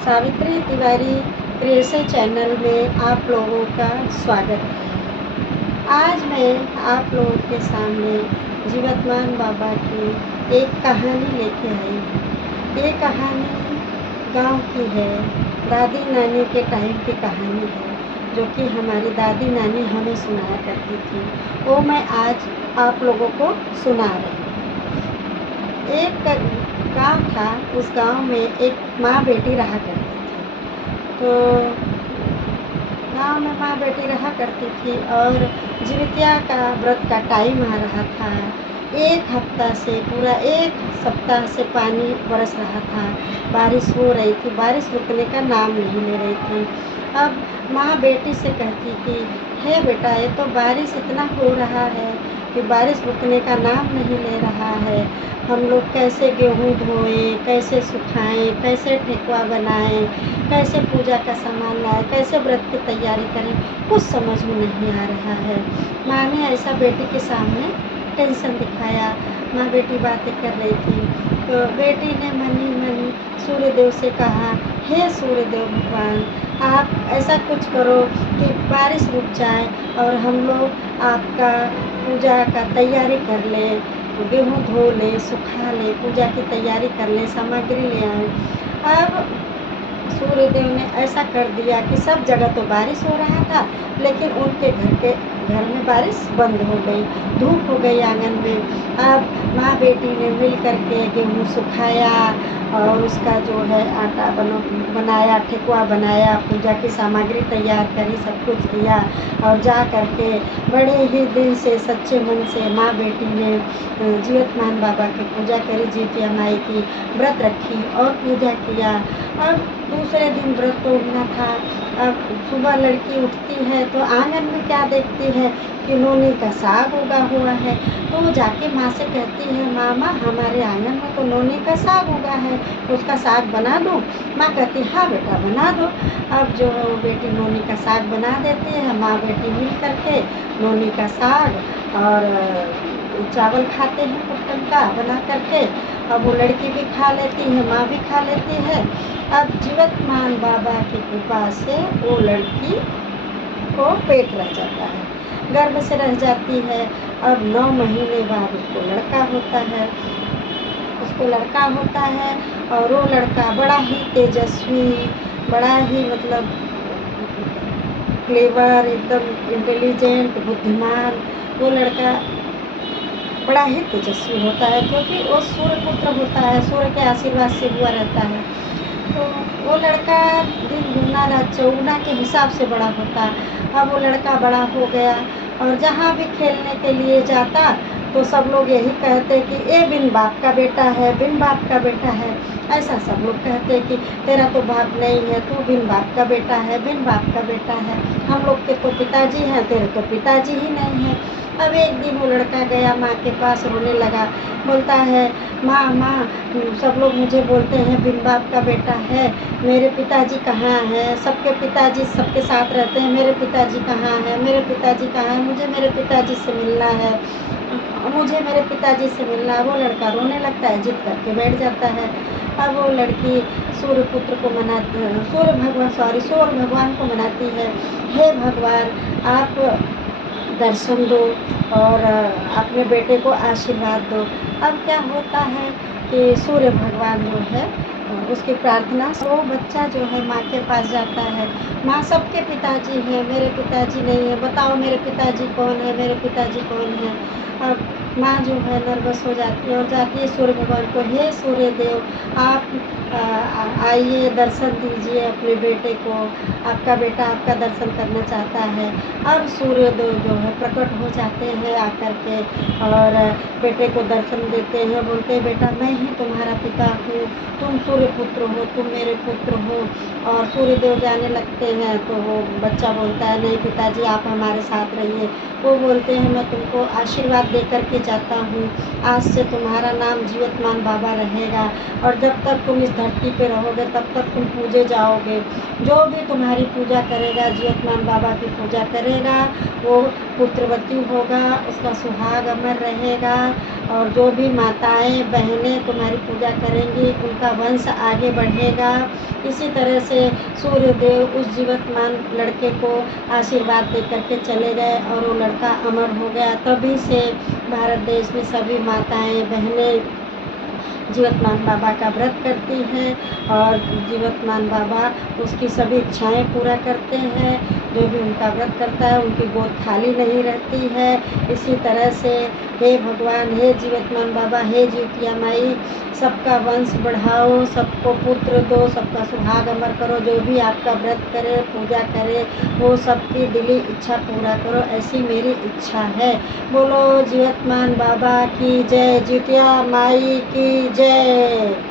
Savitri Tiwari creation channel में आप लोगों का स्वागत है। आज मैं आप लोगों के सामने जीवतमान बाबा की एक कहानी लेके आई हूँ। ये कहानी गांव की है, दादी नानी के टाइम की कहानी है, जो कि हमारी दादी नानी हमें सुनाया करती थी। वो मैं आज आप लोगों को सुना रही हूँ। एक गांव था, उस गांव में एक माँ बेटी रहा करती थी। तो गांव में माँ बेटी रहा करती थी और जीवित्या का व्रत का टाइम आ रहा था। एक हफ्ता से पूरा एक सप्ताह से पानी बरस रहा था, बारिश हो रही थी, बारिश रुकने का नाम नहीं ले रही थी। अब माँ बेटी से कहती थी, हे बेटा, ये तो बारिश इतना हो रहा है कि बारिश रुकने का नाम नहीं ले रहा है। हम लोग कैसे गेहूँ धोएं, कैसे सुखाएं, कैसे ठेकुआ बनाएं, कैसे पूजा का सामान लाएं, कैसे व्रत की तैयारी करें, कुछ समझ में नहीं आ रहा है। माँ ने ऐसा बेटी के सामने टेंशन दिखाया। माँ बेटी बातें कर रही थी, तो बेटी ने मन ही मन सूर्यदेव से कहा, हे सूर्यदेव भगवान, आप ऐसा कुछ करो कि बारिश रुक जाए और हम लोग आपका पूजा का तैयारी कर लें, गेहूँ धो लें, सुखा लें, पूजा की तैयारी कर लें, सामग्री ले आएँ। अब सूर्यदेव ने ऐसा कर दिया कि सब जगह तो बारिश हो रहा था, लेकिन उनके घर में बारिश बंद हो गई, धूप हो गई आंगन में। अब माँ बेटी ने मिल करके गेहूँ सुखाया और उसका जो है आटा बनाया, ठेकुआ बनाया, पूजा की सामग्री तैयार करी, सब कुछ किया और जा करके बड़े ही दिल से, सच्चे मन से माँ बेटी ने जीवतमान बाबा की पूजा करी, जीवित्या माई की व्रत रखी और पूजा किया। अब दूसरे दिन व्रत को उठना था। अब सुबह लड़की उठती है तो आंगन में क्या देखती है कि नोनी का साग उगा हुआ है। तो वो जाके माँ से कहती है, मामा, हमारे आंगन में तो नोनी का साग उगा है, उसका साग बना दूँ? माँ कहती, हाँ बेटा, बना दो। अब जो है वो बेटी नोनी का साग बना देती है। माँ बेटी मिल करके नोनी का साग और चावल खाते हैं कुट्टन का बना करके। अब वो लड़की भी खा लेती है, माँ भी खा लेती है। अब जीवतमान बाबा की कृपा से वो लड़की को पेट रह जाता है, गर्भ से रह जाती है। अब 9 महीने बाद उसको लड़का होता है और वो लड़का बड़ा ही तेजस्वी, बड़ा ही मतलब क्लेवर, एकदम इंटेलिजेंट, बुद्धिमान वो लड़का बड़ा ही तेजस्वी होता है, क्योंकि वो सूर्य पुत्र होता है, सूर्य के आशीर्वाद से हुआ रहता है। तो वो लड़का दिन दुगना रात चौगुना के हिसाब से बड़ा होता। अब वो लड़का बड़ा हो गया और जहाँ भी खेलने के लिए जाता तो सब लोग यही कहते कि ये बिन बाप का बेटा है, बिन बाप का बेटा है। ऐसा सब लोग कहते कि तेरा तो बाप नहीं है, तू बिन बाप का बेटा है, बिन बाप का बेटा है, हम लोग के तो पिताजी हैं, तेरे तो पिताजी ही नहीं है। अब एक दिन वो लड़का गया माँ के पास, रोने लगा, बोलता है, माँ, सब लोग मुझे बोलते हैं बिन बाप का बेटा है, मेरे पिताजी कहाँ हैं? सबके पिताजी सबके साथ रहते हैं, मेरे पिताजी कहाँ हैं? मेरे पिताजी कहाँ हैं? मुझे मेरे पिताजी से मिलना है, मुझे मेरे पिताजी से मिलना है। वो लड़का रोने लगता है, जिद करके बैठ जाता है। अब वो लड़की सूर्य भगवान को मनाती है, हे भगवान, आप दर्शन दो और अपने बेटे को आशीर्वाद दो। अब क्या होता है कि सूर्य भगवान जो है उसकी प्रार्थना से वो बच्चा जो है माँ के पास जाता है। माँ, सबके पिताजी हैं, मेरे पिताजी नहीं है, बताओ मेरे पिताजी कौन है, मेरे पिताजी कौन है? अब माँ जो है नर्वस हो जाती है और जाती है सूर्य भगवान को, हे सूर्य देव, आप आइए, दर्शन दीजिए अपने बेटे को, आपका बेटा आपका दर्शन करना चाहता है। अब सूर्यदेव जो है प्रकट हो जाते हैं आकर के और बेटे को दर्शन देते हैं, बोलते हैं, बेटा, मैं ही तुम्हारा पिता हूँ, तुम सूर्य पुत्र हो, तुम मेरे पुत्र हो। और सूर्यदेव जाने लगते हैं तो वो बच्चा बोलता है, नहीं पिताजी, आप हमारे साथ रहिए। वो बोलते हैं, मैं तुमको आशीर्वाद दे करके जाता हूँ, आज से तुम्हारा नाम जीवतमान बाबा रहेगा और जब तक तुम इस धरती पे रहोगे तब तक तुम पूजे जाओगे। जो भी तुम्हारी पूजा करेगा, जीवतमान बाबा की पूजा करेगा, वो पुत्रवती होगा, उसका सुहाग अमर रहेगा। और जो भी माताएं बहनें तुम्हारी पूजा करेंगी उनका वंश आगे बढ़ेगा। इसी तरह से सूर्यदेव उस जीवतमान लड़के को आशीर्वाद दे करके चले गए और वो लड़का अमर हो गया। तभी से भारत देश में सभी माताएं बहनें जीवतमान बाबा का व्रत करती हैं और जीवतमान बाबा उसकी सभी इच्छाएं पूरा करते हैं। जो भी उनका व्रत करता है उनकी गोद खाली नहीं रहती है। इसी तरह से हे भगवान, हे जीवतमान बाबा, हे जीवतिया माई, सबका वंश बढ़ाओ, सबको पुत्र दो, सबका सुहाग अमर करो। जो भी आपका व्रत करे, पूजा करे, वो सबकी दिली इच्छा पूरा करो, ऐसी मेरी इच्छा है। बोलो जीवतमान बाबा की जय, जीवतिया माई की जय।